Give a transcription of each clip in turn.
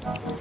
Nakapalit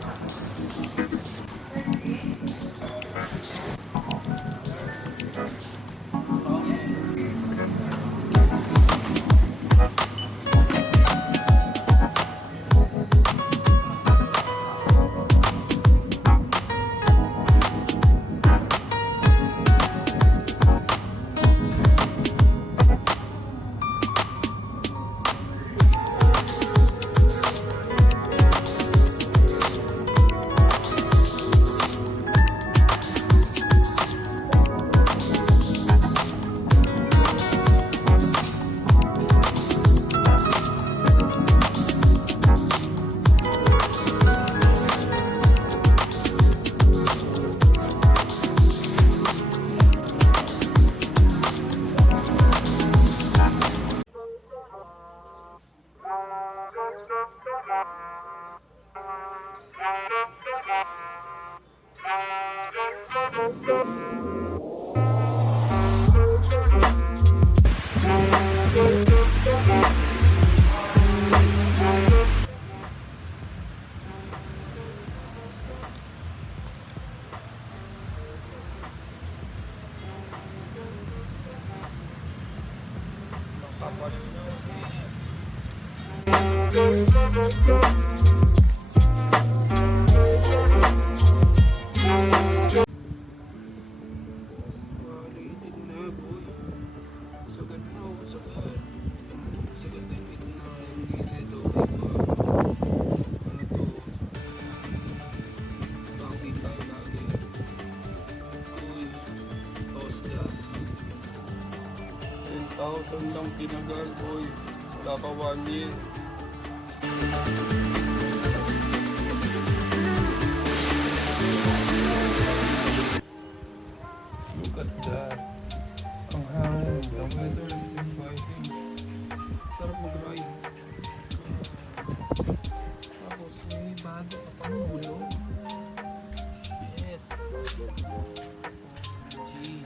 na malitin na boy. Sagad na ako, sagad. Sagad na yung gitna. Yung gilid, okay pa. Ano to? Bakit tayo lagi? Uy, toss gas. 10,000 lang tinagal boy. Wala pa 1 year. Look at that. Ang hangin, the weather is inviting. Sarap mag-ride. Tapos may bago pa pang gulong. Shit. G.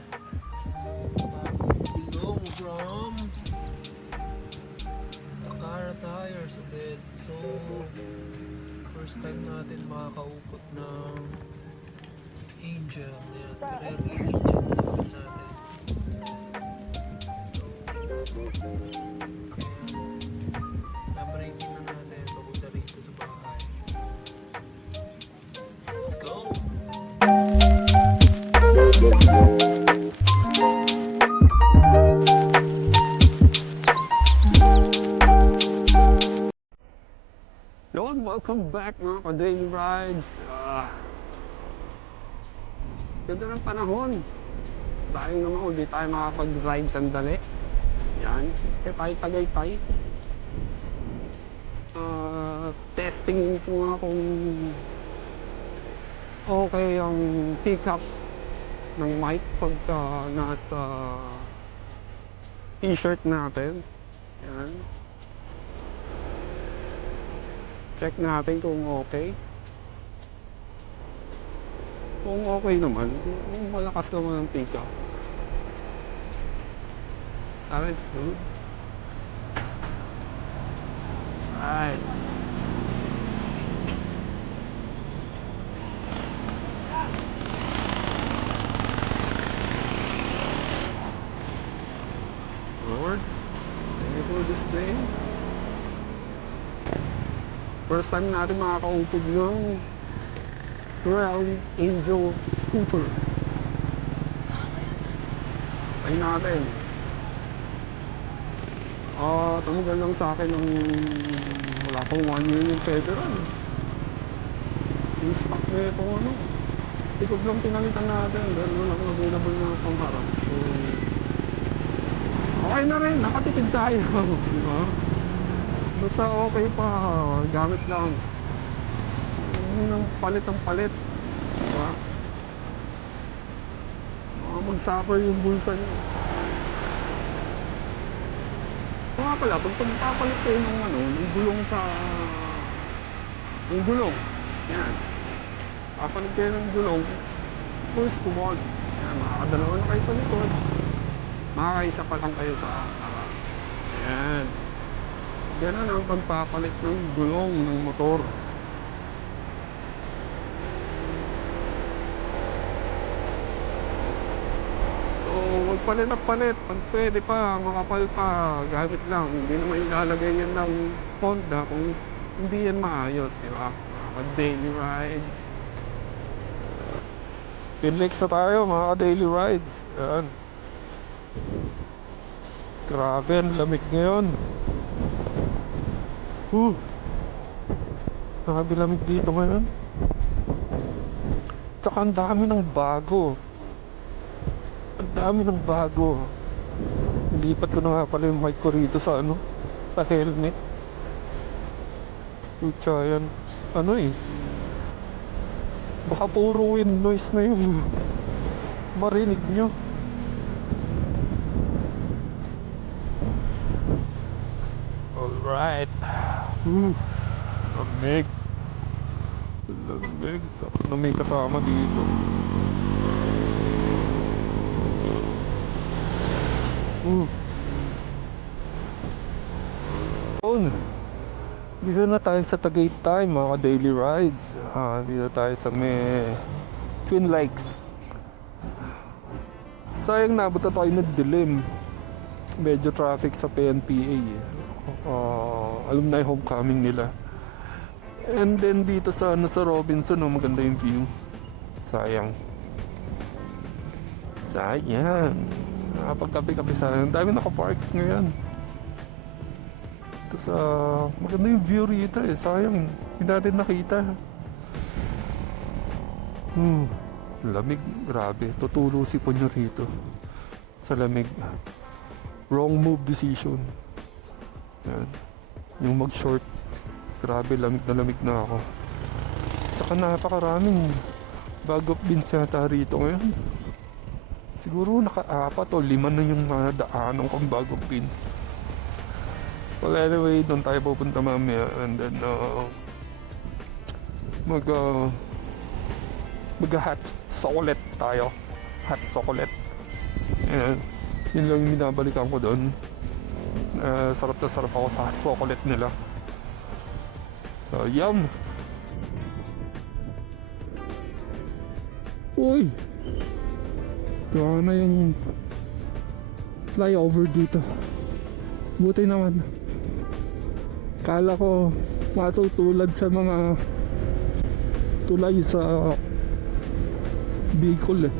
Bagong gulong from Takara Tires ulit. So, first time natin makakaupot ng Angel. Yan, Ferrari Angel natin natin. So, na-breaking na natin papunta rito sa bahay. Let's go! Yon, welcome back mga ka-daily rides. Ganda ng panahon. Dahil naman hindi tayo makapag-ride sandali. Yan, kaya tayo Tagaytay. Testing ko nga kung okay ang pick-up ng mic pagka nasa t-shirt natin. Yan. Check natin kung okay. Kung okay naman, kung malakas naman ang pick-up, it's good. Alright. Lord, thank you for this day. First time natin makakaupog ng Ferrari Angel scooter. Tayo natin. Tumugal lang sa akin ng wala pang 1 year yung federal. Yung stock na itong ano. Ikaw lang pinalitan natin dahil wala kang available na pangharap. So, okay na rin. Nakatipid tayo. Diba? Basta okay pa. Gamit lang. Huwag mo nang palit ang palit. Diba? Mag-suffer yung bulsa niyo. Nga pala, pag papalit kayo ng ano, ng gulong sa... yung gulong. Yan. Papalit kayo ng gulong. First to one. Yan, makakadalawa na kayo sa likod. Makakaisa pa lang kayo sa harap. Yan. Ganun ang pagpapalit ng gulong ng motor. magpalit na palit. Pag pwede pa, makapal pa, gamit lang. Hindi naman ilalagay yan ng Honda kung hindi yan maayos, di ba? Pag daily rides. Pinlex na tayo mga daily rides. Ayan. Grabe, ang lamig ngayon. Grabe lamig dito ngayon. Tsaka ang dami ng bago. Ang dami ng bago. Nilipat ko na nga pala yung mic ko rito sa ano, sa helmet. Pucha yan. Ano eh, baka puro wind noise na yung marinig nyo. Alright. Lamig. Lamig. Sarap na may kasama dito. Dito na tayo sa Tagaytay mga daily rides. Dito tayo sa may Twin Lakes. Sayang nabot na tayo nagdilim. Medyo traffic sa PNPA alumni homecoming nila. And then dito sa ano, sa Robinson, maganda yung view. Sayang. Nakapagkape-kape sayang. Dami nakapark ngayon. Ito sa maganda yung view rito eh. Sayang, hindi natin nakita. Lamig, grabe. Tutulo si Ponyo rito sa lamig. Wrong move decision. Yan. Yung mag-short, grabe, lamig na ako. Saka napakaraming bag of beans yata rito ngayon. Siguro naka-4 o 5 na yung daanan kong bag of beans. Well, anyway, doon tayo pupunta mamaya. And then mag-hot chocolate tayo. Hot chocolate. And yun lang yung binabalikan ko doon. Sarap na sarap ako sa hot chocolate nila. So, yum! Uy! Gawa na yung flyover dito. Buti naman. Kala ko matutulad sa mga tulay sa Bicol eh.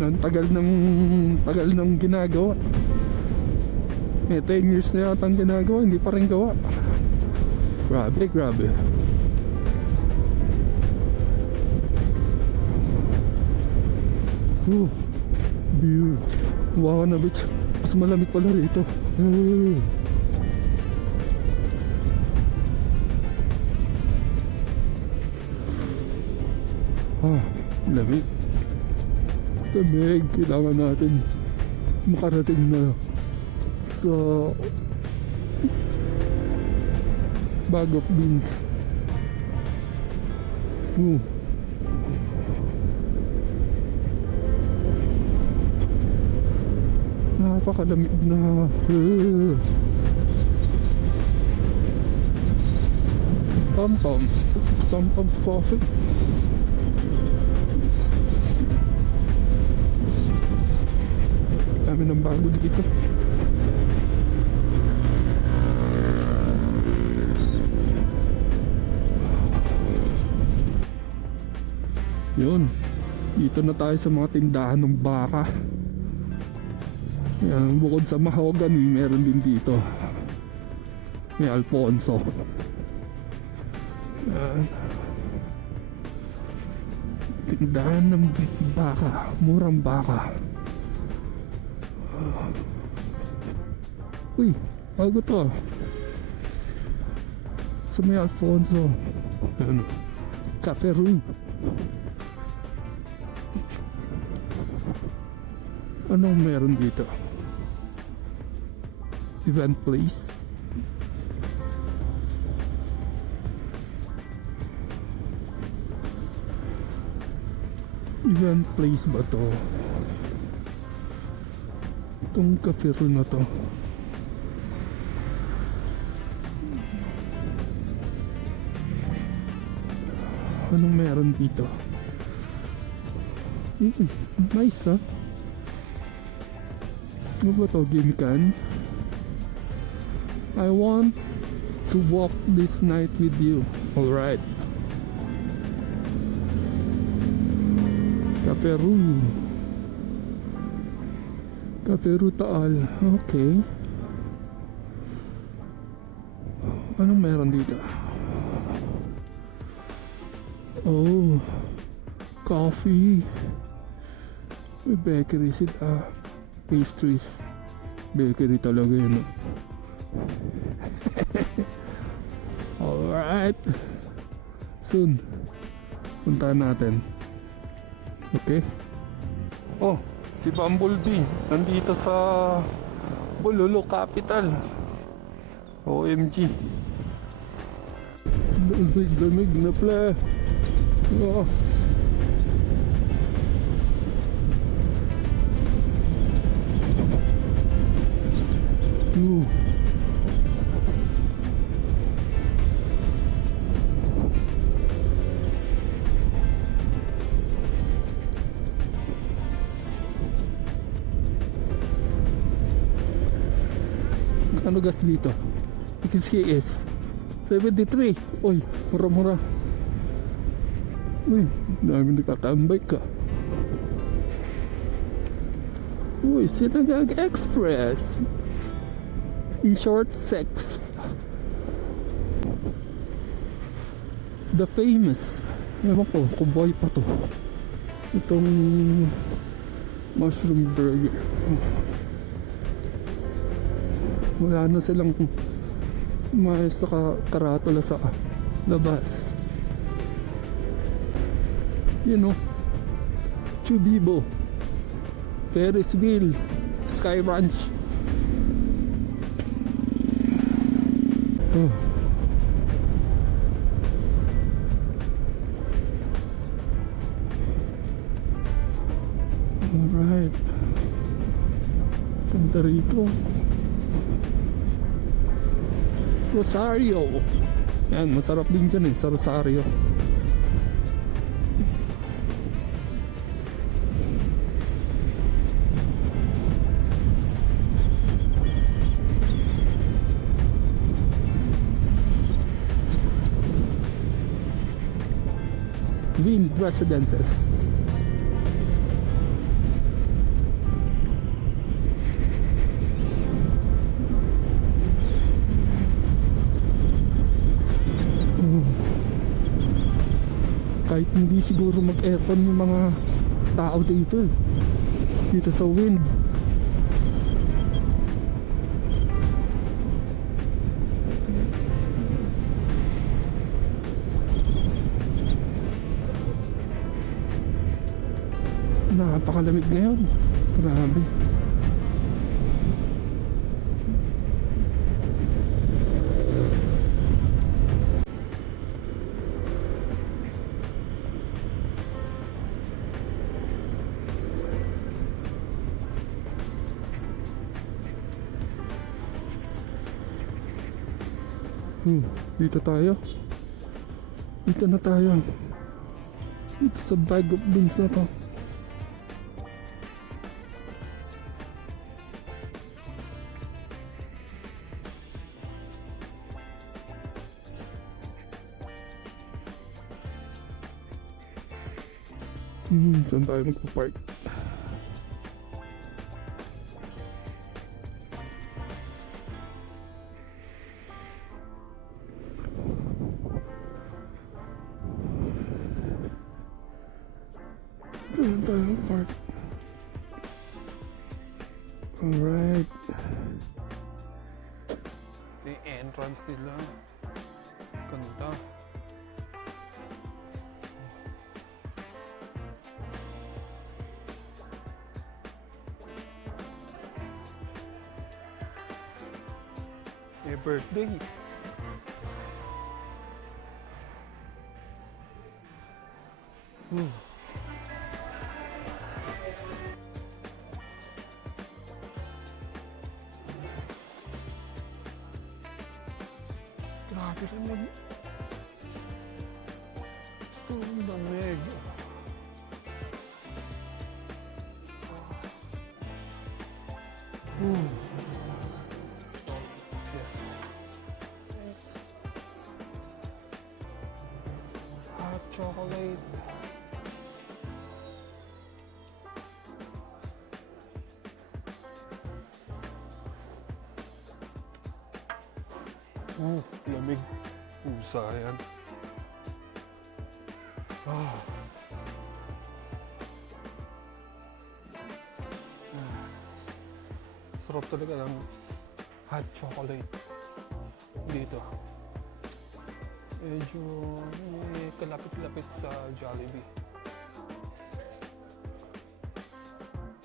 Ang tagal ng ginagawa. May 10 years na yata ang ginagawa, hindi pa rin gawa. Grabe. View. Wow na bitch. Mas malamig pala rito. Lamig. Kailangan natin makarating na sa bag of beans. Napakalamig na. Tom-toms coffee. Dami ng bago dito. Yun, dito na tayo sa mga tindahan ng baka. Yan, bukod sa mahogany, meron din dito. May Alfonso. Yan. Tindahan ng baka, murang baka. Uy, bago to. Sa may Alfonso. Yan. Cafe Room. Anong meron dito? Event place. Event place ba to? Itong cafe room na to. Anong meron dito? Nice ah. Ano ba to? Gimikan? I want to walk this night with you. Alright. Kaperu. Kaperu Taal. Okay. Anong meron dito? Oh. Coffee. May bakery sila. Pastries. Bakery talaga yun. Alright. Soon. Puntahan natin. Okay. Oh, si Bumblebee. Nandito sa Bulolo Capital. OMG. Lamig na pala. Oh. Ano gas dito? XKS 73. Uy, mura-mura. Uy, dami nakakambay ka. Uy, Sinagag Express. In short, sex. The famous. Ewan ko, kung buhay pa to. Itong mushroom burger. Wala na silang maayos na karatula sa labas. You know, Chubibo, Ferris wheel, Sky Ranch. Oh. Alright. Ganda rito. Rosario. Yan, masarap din dyan sa Rosario. Wind Residences. Kahit hindi siguro mag-aircon yung mga tao dito dito sa wind. Napakalamig ngayon. Grabe. Dito tayo. Dito na tayo. Dito sa bag of beans na to. Saan tayo magpa-park? Saan tayo magpa-park? Alright. Ito yung entrance nila. Ganda. Birthday. Grabe naman. So lamig. Yes. Thanks. Hot chocolate. Lamig. Pusa yan. Sarap talaga ng hot chocolate dito. Medyo may kalapit-lapit sa Jollibee.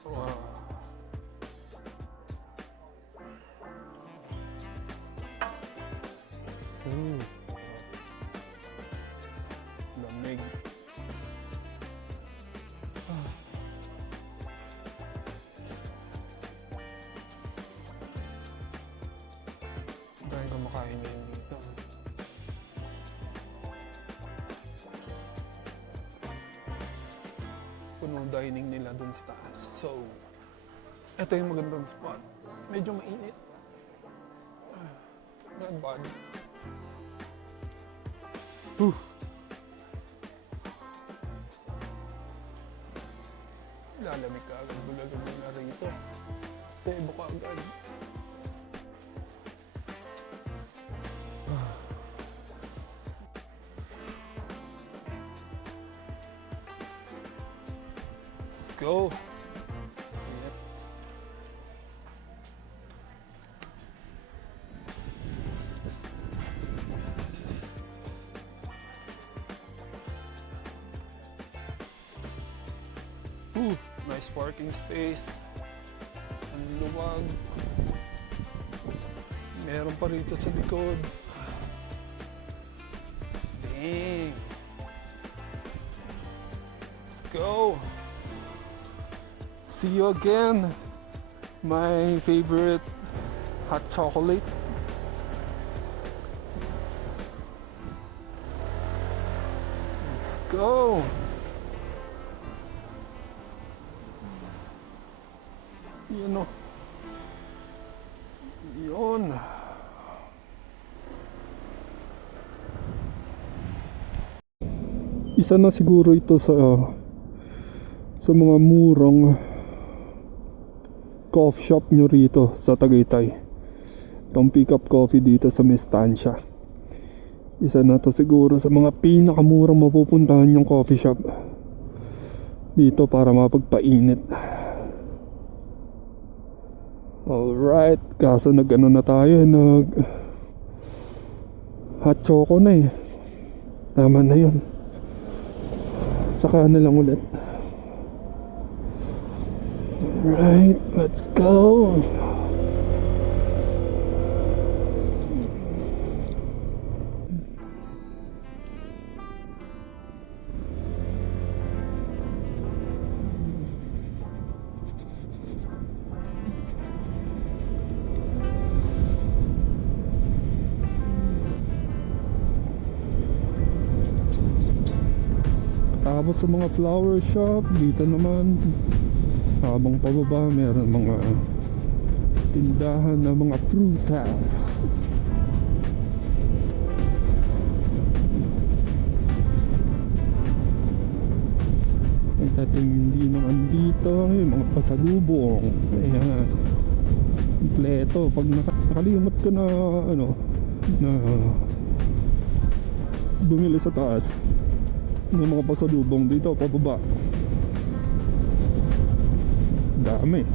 Wow. Lamig. Dahil kumakain na yun dito. Puno dining nila dun sa taas. So, ito yung magandang spot. Medyo mainit. Not bad. Lalamig ka agad. Bulagan mo na rito. Sebo ka agad. Let's go. Yep. Nice parking space. Ang luwag. Meron pa rito sa likod. Dang. Let's go. See you again. My favorite hot chocolate. Let's go. Yun o. Yun. Isa na siguro ito sa mga murang coffee shop nyo rito sa Tagaytay. Itong pick up coffee dito sa Mestancia. Isa na to siguro sa mga pinakamurang mapupuntahan yung coffee shop dito para mapagpainit. Alright, kaso nag-ano na tayo, hot choco na eh. Tama na yun. Saka na lang ulit. Alright, let's go. Tapos sa mga flower shop, dito naman habang pababa meron mga tindahan na mga prutas. Nagtatindi naman dito yung mga pasalubong. Ayan, kompleto. Pag nakalimot ka na na bumili sa taas ng mga pasalubong dito pababa, dami.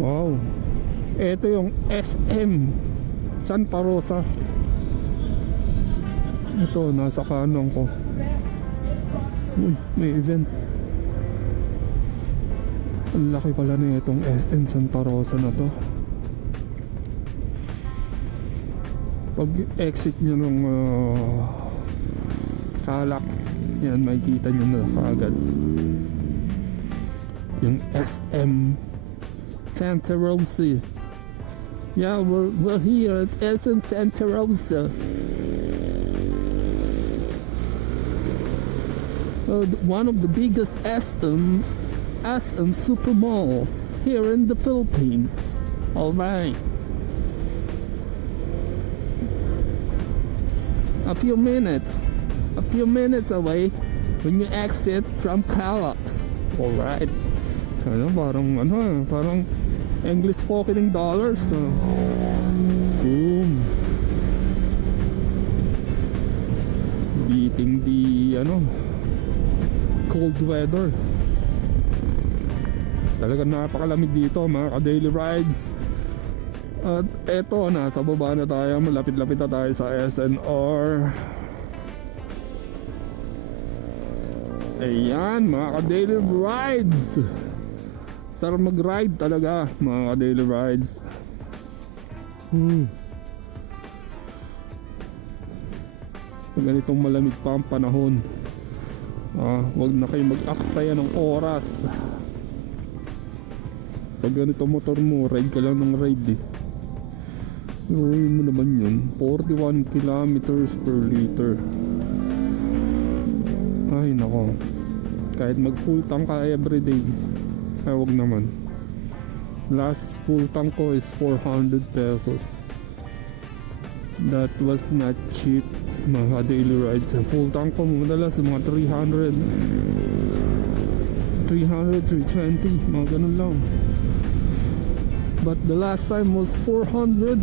Wow, ito yung SM Santa Rosa. Ito, nasa kanan ko. Uy, may event. Ang laki pala na itong SM Santa Rosa na to. Pag exit nyo ng Calax, yan, makikita nyo na kaagad yung SM Santa Rosa. Yeah, we're here at SM Santa Rosa. One of the biggest SM super mall here in the Philippines. Alright. A few minutes away when you exit from Calax. Alright. Parang English spoken dollars. Boom. Beating the cold weather. Talagang napakalamig dito mga ka-daily rides. At eto, nasa baba na tayo. Malapit-lapit na tayo sa SNR. Ayan mga ka-daily rides. Sarap mag-ride talaga mga ka-daily rides. Ganitong malamig pa ang panahon, wag na kayo mag-aksaya ng oras. Pag ganito motor mo, ride ka lang ng ride eh. Gawin mo naman yun. 41 kilometers per liter. Ay nako, kahit mag full tank ka everyday, ay wag naman. Last full tank ko is 400 pesos. That was not cheap mga daily rides. Full tank ko madalas mga 300, 320, mga ganun lang. But the last time was 400.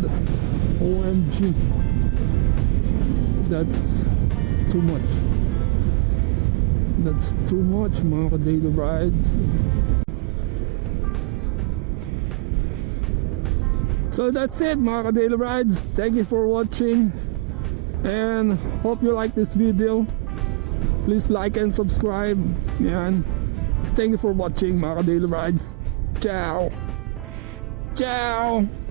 OMG, that's too much. That's too much mga ka-daily rides. So that's it mga ka-daily rides. Thank you for watching and hope you like this video. Please like and subscribe. Yan. Thank you for watching mga ka-daily rides. Ciao. Ciao.